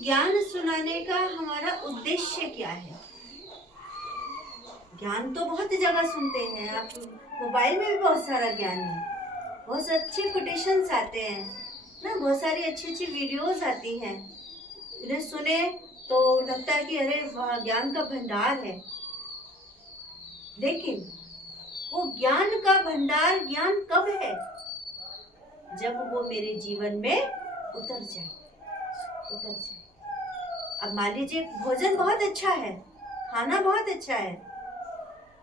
ज्ञान सुनाने का हमारा उद्देश्य क्या है? ज्ञान तो बहुत जगह सुनते हैं, आप मोबाइल में भी बहुत सारा ज्ञान है, बहुत अच्छे कोटेशंस आते हैं ना, बहुत सारी अच्छी अच्छी वीडियोस आती हैं, उन्हें सुने तो लगता है कि अरे वाह, ज्ञान का भंडार है। लेकिन वो ज्ञान का भंडार ज्ञान कब है? जब वो मेरे जीवन में उतर जाए। अब मान लीजिए भोजन बहुत अच्छा है, खाना बहुत अच्छा है,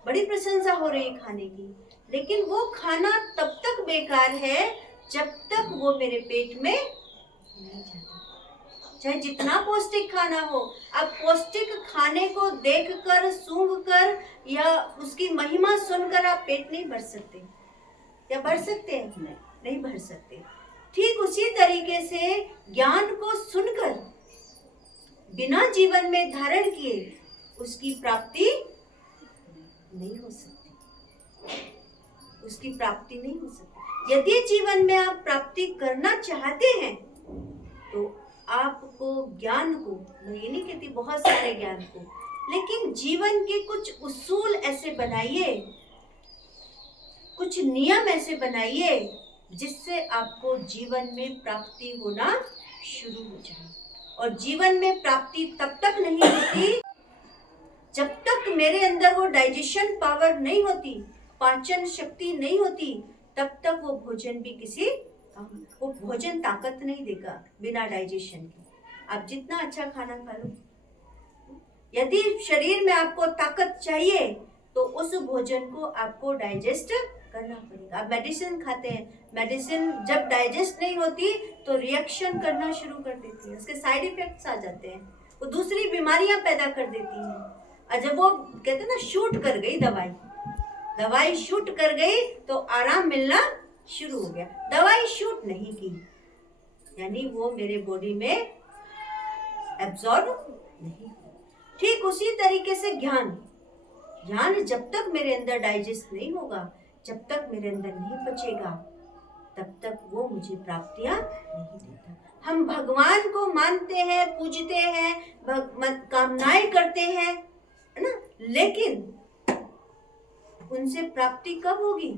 बड़ी प्रशंसा हो रही है खाने की, लेकिन वो खाना तब तक बेकार है जब तक वो मेरे पेट में नहीं जाता। चाहे जितना पौष्टिक खाना हो, आप पौष्टिक खाने को देखकर, सूंघकर या उसकी महिमा सुनकर आप पेट नहीं भर सकते। क्या भर सकते हैं? नहीं भर सकते। ठीक उसी तरीके से ज्ञान को सुनकर बिना जीवन में धारण किए उसकी प्राप्ति नहीं हो सकती, उसकी प्राप्ति नहीं हो सकती। यदि जीवन में आप प्राप्ति करना चाहते हैं तो आपको ज्ञान को, मैं ये नहीं कहती बहुत सारे ज्ञान को, लेकिन जीवन के कुछ उसूल ऐसे बनाइए, कुछ नियम ऐसे बनाइए जिससे आपको जीवन में प्राप्ति होना शुरू हो जाए। और जीवन में प्राप्ति तब तक नहीं होती जब तक मेरे अंदर वो डाइजेशन पावर नहीं होती, पाचन शक्ति नहीं होती, तब तक वो भोजन भी वो भोजन ताकत नहीं देगा बिना डाइजेशन के। आप जितना अच्छा खाना खा लो, यदि शरीर में आपको ताकत चाहिए तो उस भोजन को आपको डाइजेस्ट करना पड़ेगा। आप मेडिसिन खाते हैं, मेडिसिन जब डाइजेस्ट नहीं होती तो रिएक्शन करना शुरू कर देती है, उसके साइड इफेक्ट्स आ जाते हैं, वो दूसरी बीमारियां पैदा कर देती हैं। और जब वो कहते हैं ना, शूट कर गई दवाई शूट कर गई तो आराम मिलना शुरू हो गया। दवाई शूट नहीं की, यानी वो मेरे बॉडी में एब्जॉर्ब नहीं। ठीक उसी तरीके से ज्ञान जब तक मेरे अंदर डाइजेस्ट नहीं होगा, जब तक मेरे अंदर नहीं पचेगा, तब तक वो मुझे प्राप्तियां नहीं देता। हम भगवान को मानते हैं, पूजते हैं, कामनाएं करते हैं, है ना, लेकिन उनसे प्राप्ति कब होगी?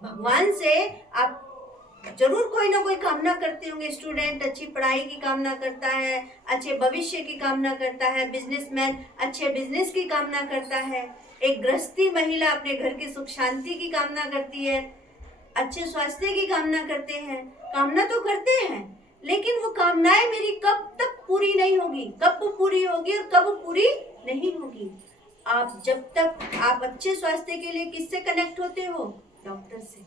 भगवान से आप जरूर कोई ना कोई कामना करते होंगे। स्टूडेंट अच्छी पढ़ाई की कामना करता है, अच्छे भविष्य की कामना करता है, बिजनेसमैन अच्छे बिजनेस की कामना करता है, एक गृहस्थी महिला अपने घर की सुख शांति की कामना करती है, अच्छे स्वास्थ्य की कामना करते हैं। कामना तो करते हैं, लेकिन वो कामनाएं मेरी कब तक पूरी नहीं होगी, कब पूरी होगी और कब पूरी नहीं होगी? आप जब तक आप अच्छे स्वास्थ्य के लिए किससे कनेक्ट होते हो? डॉक्टर से।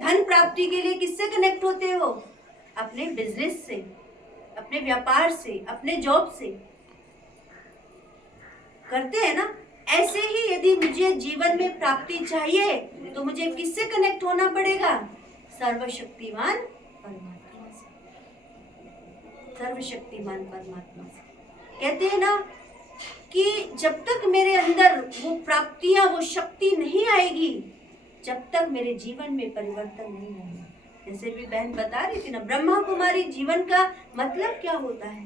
धन प्राप्ति के लिए किससे कनेक्ट होते हो? अपने बिजनेस से, अपने व्यापार से, अपने जॉब से करते हैं ना। ऐसे ही यदि मुझे जीवन में प्राप्ति चाहिए तो मुझे किससे कनेक्ट होना पड़ेगा? सर्वशक्तिमान परमात्मा से। सर्वशक्तिमान परमात्मा से। कहते हैं ना कि जब तक मेरे अंदर वो प्राप्तियां, वो शक्ति नहीं आएगी, जब तक मेरे जीवन में परिवर्तन नहीं होगा। जैसे भी बहन बता रही थी ना, ब्रह्मा कुमारी जीवन का मतलब क्या होता है?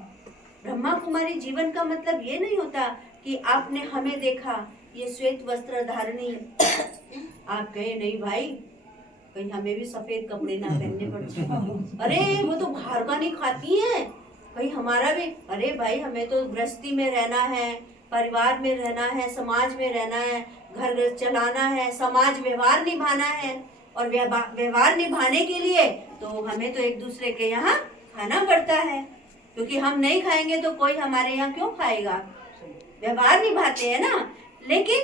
ब्रह्मा कुमारी जीवन का मतलब ये नहीं होता कि आपने हमें देखा ये श्वेत वस्त्र धारणी, आप कहे नहीं भाई, कहीं हमें भी सफेद कपड़े ना पहनने पड़ते। अरे वो तो बाहर का नहीं खाती हैं, कहीं हमारा भी, अरे भाई हमें तो गृहस्थी में रहना है, परिवार में रहना है, समाज में रहना है, घर चलाना है, समाज व्यवहार निभाना है, और व्यवहार निभाने के लिए तो हमें तो एक दूसरे के यहाँ खाना पड़ता है, क्योंकि हम नहीं खाएंगे तो कोई हमारे यहाँ क्यों खाएगा? व्यवहार निभाते हैं ना। लेकिन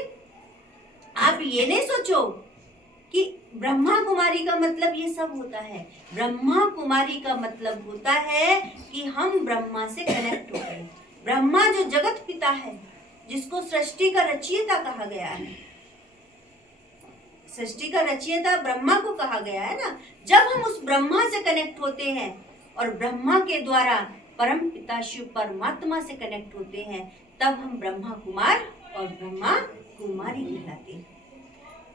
आप ये नहीं सोचो कि ब्रह्मा कुमारी का मतलब ये सब होता है। ब्रह्मा कुमारी का मतलब होता है कि हम ब्रह्मा से कनेक्ट हो गए। ब्रह्मा जो जगत पिता है, जिसको सृष्टि का रचयिता कहा गया है, सृष्टि का रचयिता ब्रह्मा को कहा गया है ना। जब हम उस ब्रह्मा से कनेक्ट होते हैं और ब्रह्मा के द्वारा परम पिता शिव परमात्मा से कनेक्ट होते हैं, तब हम ब्रह्मा कुमार और ब्रह्मा कुमारी कहलाते हैं।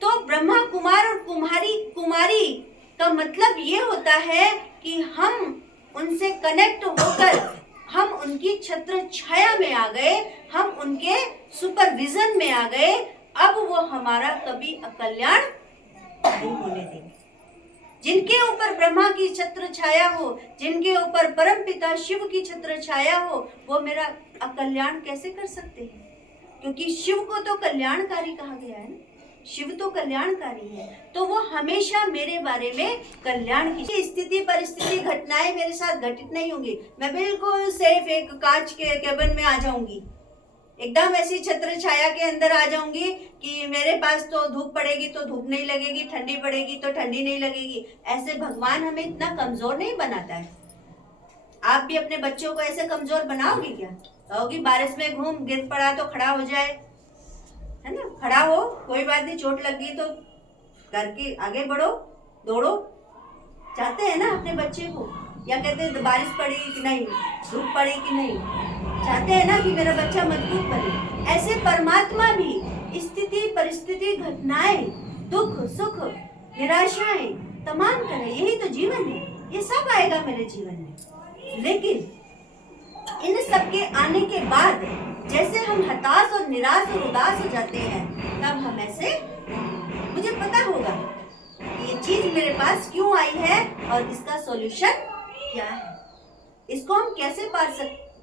तो ब्रह्मा कुमार और कुमारी का मतलब ये होता है कि हम उनसे कनेक्ट होकर हम उनकी छत्र छाया में आ गए, हम उनके सुपरविजन में आ गए। अब वो हमारा कभी अकल्याण नहीं होने देंगे। जिनके ऊपर ब्रह्मा की छत्र छाया हो, जिनके ऊपर परम पिता शिव की छत्र छाया हो, वो मेरा अकल्याण कैसे कर सकते हैं? क्योंकि शिव को तो कल्याणकारी कहा गया है ना, शिव तो कल्याणकारी है, तो वो हमेशा मेरे बारे में कल्याण की स्थिति परिस्थिति घटनाएं मेरे साथ घटित नहीं होंगी। मैं बिल्कुल सेफ एक कांच के केबिन में आ जाऊंगी, एकदम ऐसी छत्र छाया के अंदर आ जाऊंगी कि मेरे पास तो धूप पड़ेगी तो धूप नहीं लगेगी, ठंडी पड़ेगी तो ठंडी नहीं लगेगी। ऐसे भगवान हमें इतना कमजोर नहीं बनाता है। आप भी अपने बच्चों को ऐसे कमजोर बनाओगे क्या? कहोगी बारिश में घूम गिर पड़ा तो खड़ा हो जाए, है ना, खड़ा हो, कोई बात नहीं, चोट लग गई तो करके आगे बढ़ो, दौड़ो। चाहते हैं ना अपने बच्चे को? या कहते हैं बारिश पड़ी कि नहीं, धूप पड़ी कि नहीं, चाहते हैं ना कि मेरा बच्चा मजबूत बने। ऐसे परमात्मा भी स्थिति परिस्थिति घटनाएं, दुख सुख निराशाएं तमाम तरह, यही तो जीवन है, ये सब आएगा मेरे जीवन में। लेकिन इन सब के आने के बाद जैसे हम हताश और निराश और उदास हो जाते हैं, तब हम ऐसे, मुझे पता होगा ये चीज मेरे पास क्यों आई है और इसका सॉल्यूशन क्या है, इसको हम कैसे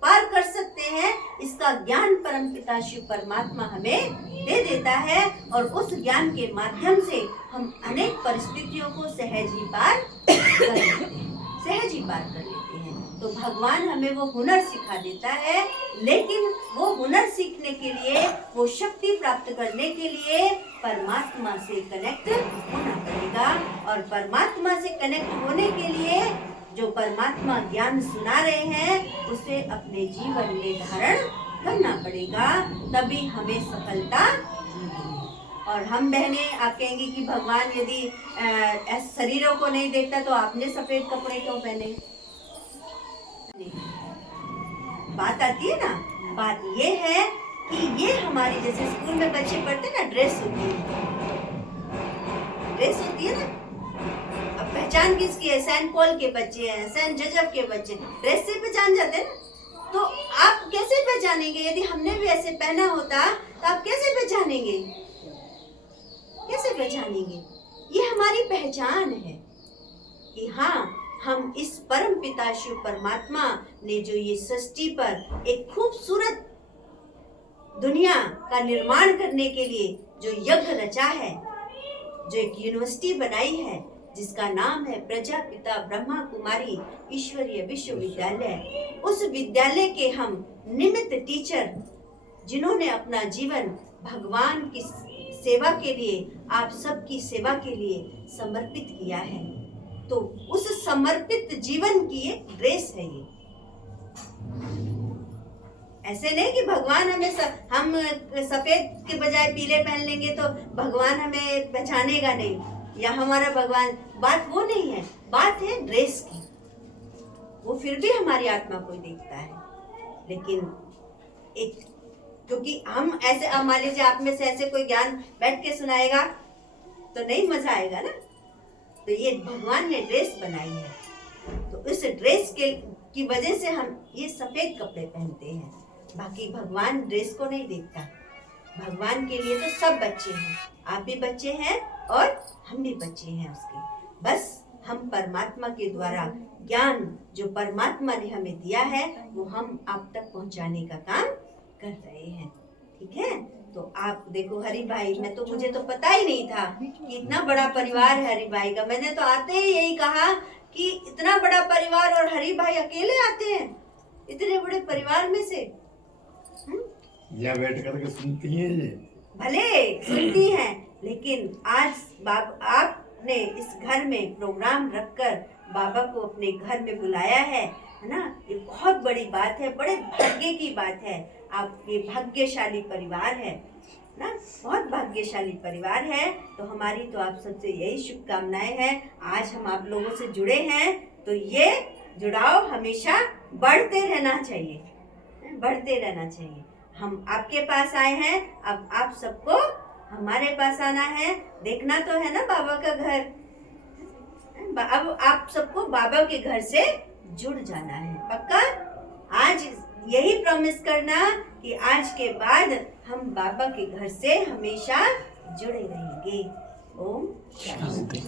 पार कर सकते हैं, इसका ज्ञान परमपिता शिव परमात्मा हमें दे देता है। और उस ज्ञान के माध्यम से हम अनेक परिस्थितियों को सहज ही पार कर लेते हैं। तो भगवान हमें वो हुनर सिखा देता है, लेकिन वो हुनर सीखने के लिए, वो शक्ति प्राप्त करने के लिए परमात्मा से कनेक्ट होना पड़ेगा। और परमात्मा से कनेक्ट होने के लिए जो परमात्मा ज्ञान सुना रहे हैं, उसे अपने जीवन में धारण करना पड़ेगा, तभी हमें सफलता मिलेगी। और हम बहनें, आप कहेंगे कि भगवान यदि शरीरों को नहीं देखता तो आपने सफेद कपड़े क्यों पहने? बात आती है ना, बात ये है कि ये हमारी, जैसे स्कूल में बच्चे पढ़ते ना, ड्रेस होती है ना। अब पहचान किसकी है? सेंट पॉल के बच्चे हैं, सेंट जोसेफ के बच्चे, ड्रेस से पहचान जाते हैं ना। तो आप कैसे पहचानेंगे? यदि हमने भी ऐसे पहना होता तो आप कैसे पहचानेंगे? कैसे पहचानेंगे? ये हमारी पहचान है कि हाँ, हम इस परम पिता शिव परमात्मा ने जो ये सृष्टि पर एक खूबसूरत दुनिया का निर्माण करने के लिए जो यज्ञ रचा है, जो एक यूनिवर्सिटी बनाई है जिसका नाम है प्रजापिता ब्रह्मा कुमारी ईश्वरीय विश्वविद्यालय, उस विद्यालय के हम निमित्त टीचर, जिन्होंने अपना जीवन भगवान की सेवा के लिए, आप सबकी सेवा के लिए समर्पित किया है, तो उस समर्पित जीवन की ये ड्रेस है। ये ऐसे नहीं कि भगवान हमें हम सफेद के बजाय पीले पहन लेंगे तो भगवान हमें पहचानेगा नहीं, या हमारा भगवान, बात वो नहीं है, बात है ड्रेस की। वो फिर भी हमारी आत्मा को देखता है, लेकिन एक, क्योंकि हम ऐसे, अब मान लीजिए आप में से ऐसे कोई ज्ञान बैठ के सुनाएगा तो नहीं मजा आएगा ना। तो ये भगवान ने ड्रेस बनाई है, तो इस ड्रेस की वजह से हम ये सफेद कपड़े पहनते हैं। बाकी भगवान ड्रेस को नहीं देखता। भगवान के लिए तो सब बच्चे हैं, आप भी बच्चे हैं और हम भी बच्चे हैं उसके। बस हम परमात्मा के द्वारा ज्ञान जो परमात्मा ने हमें दिया है वो हम आप तक पहुंचाने का काम कर रहे हैं। ठीक है, तो आप देखो हरि भाई, मुझे तो पता ही नहीं था कि इतना बड़ा परिवार है हरि भाई का। मैंने तो आते ही यही कहा कि इतना बड़ा परिवार और हरि भाई अकेले आते हैं इतने बड़े परिवार में से। या बैठ करके सुनती हैं ये, भले सुनती हैं, लेकिन आज आपने इस घर में प्रोग्राम रखकर बाबा को अपने घर में बुलाया है ना, ये बहुत बड़ी बात है, बड़े भाग्य की बात है। आपके भाग्यशाली परिवार है ना, बहुत भाग्यशाली परिवार है। तो हमारी तो आप सबसे यही शुभकामनाएं हैं। आज हम आप लोगों से जुड़े हैं, तो ये जुड़ाव हमेशा बढ़ते रहना चाहिए, बढ़ते रहना चाहिए। हम आपके पास आए हैं, अब आप सबको हमारे पास आना है। देखना तो है ना बाबा का घर, अब आप सबको बाबा के घर से जुड़ जाना है, पक्का? आज यही प्रॉमिस करना कि आज के बाद हम बाबा के घर से हमेशा जुड़े रहेंगे। ओम शांति।